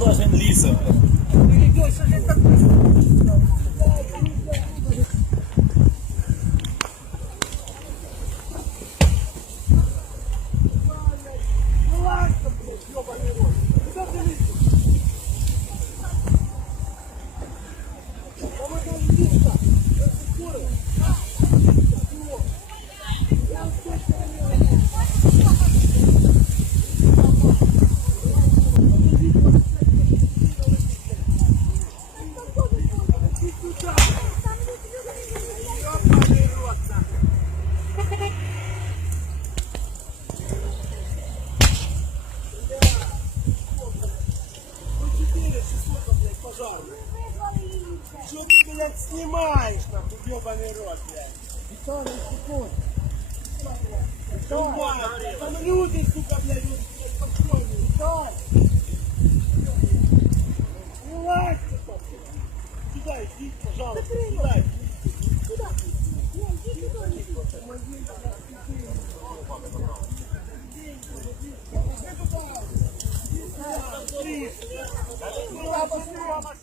Кожен лісом. Что ты, блядь, снимаешь, нахуй, ебаный рот, блядь? Виталий, спокойно. Виталий, там люди, сука, блядь, вот, спокойно. Виталий. Не лазь, сука, блядь. Сюда иди, пожалуйста, сюда иди. Bravo.